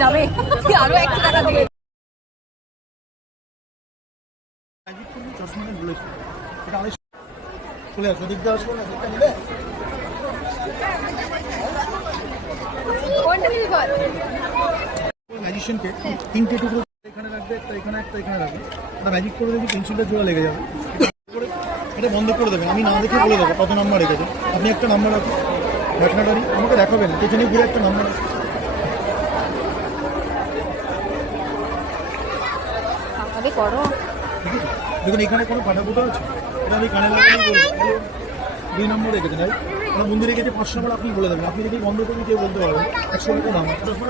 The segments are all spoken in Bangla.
যাবে আরো 100 টাকা দিয়ে চশমাটা বলেছি এটা আড়াইশো চলে আসো দিকটা আসবো না দিকটা নিলে ম্যাজিশিয়ানকে তিনটে টুকরো এখানে রাখবে, একটা এখানে, একটা এখানে রাখবে। এটা ম্যাজিক করে দেবে, পেন্সিলটা জোড়া লেগে যাবে। এটা বন্ধ করে দেবেন, আমি না দেখে বলে দেবো কত নাম্বার রেখেছে। আপনি একটা নাম্বার রাখুন, ঘটনাটারি আমাকে দেখাবেন, পেছনে ঘুরে একটা নাম্বার আছে। দেখুন এখানে কোনো ফাটাফুটো আছে, এটা আমি কানে লাগাই বলবো 2 নম্বর রেখেছে। যাই আমার বন্ধু রেখেছে 5 নম্বর, আপনি বলে দেবেন। আপনি যদি বন্ধ করবেন কেউ বলতে পারবেন 100 টাকা দাম।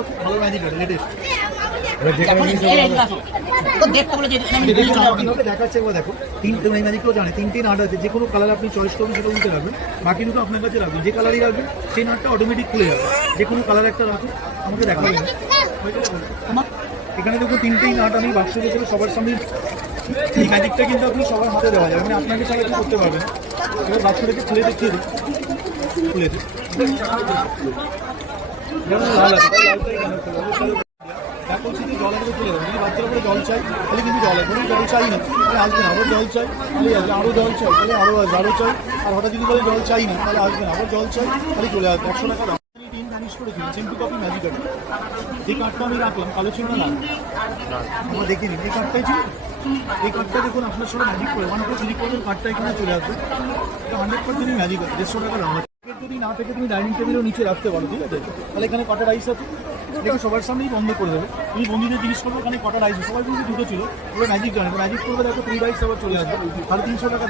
খুব ভালো ম্যাজিক আছে, লেটেস্ট দেখাচ্ছে। দেখো তিনটে ম্যাজিকগুলো জানে, 3টে নাট আছে, যে কোনো কালার আপনি চয়েস করবেন সেটা উঠতে রাখবেন। বাকি দুটো আপনার কাছে রাখবেন, যে কালারই রাখবেন সেই নাটটা অটোমেটিক খুলে যাবে। যে কোনো কালার একটা রাখুন, আমাকে দেখাবেন। এখানে দেখুন 3টেই নাট আমি বাক্স রেখেছিল সবার সামনে। এই ম্যাজিকটা কিন্তু আপনি সবার হাতে দেওয়া যাবে, মানে আপনাকে ছাড়া কি করতে পারবেন। এবার বাক্স রেখে খুলে দেখিয়ে দিন, খুলে দিন। লাল আছে, লালটাই কেন বলছি যে জলের উপরে তুলে দেবেন। যদি বাচ্চার উপরে জল চাই তাহলে কিন্তু জল আসবে, জল চাই না তাহলে আসবে না। আবার জল চাই তাহলে আসবে, আরও জল চাই তাহলে আরও আসবে, আরও চাই। আর হঠাৎ যদি বলে জল চাই না তাহলে আসবে না, আবার জল চাই তাহলে চলে আসবে। 100 টাকা দাম। টিন ম্যানেজ করেছিলেন চেম্পু কপি ম্যাজিক আছে। এই কার্ডটা আমি রাখলাম, কালো ছিল না, আমরা দেখে নিন। এই কার্ডটাই ছিল, এই কার্ডটা দেখুন আপনার সঙ্গে ম্যাজিক করে 1 করে ক্লিক করবেন, কার্ডটা এখানে চলে আসবে। এটা 100% ম্যাজিক আছে, 150 টাকা দাম আছে। যদি না থেকে তুমি ডাইনিং টেবিলের নিচে রাখতে পারো, ঠিক আছে। তাহলে এখানে কটা রাইস আছে দেখে সবার সামনেই বন্ধ করে দেবে। তুমি বন্ধুদের জিনিস করবো, ওখানে কটা রাইস, সবাই কিন্তু দুটো ছিল, ওরা ম্যাজিক জানে, ম্যাজিক করবে। দেখো 3 রাইস আবার চলে আসবে, 350 টাকা।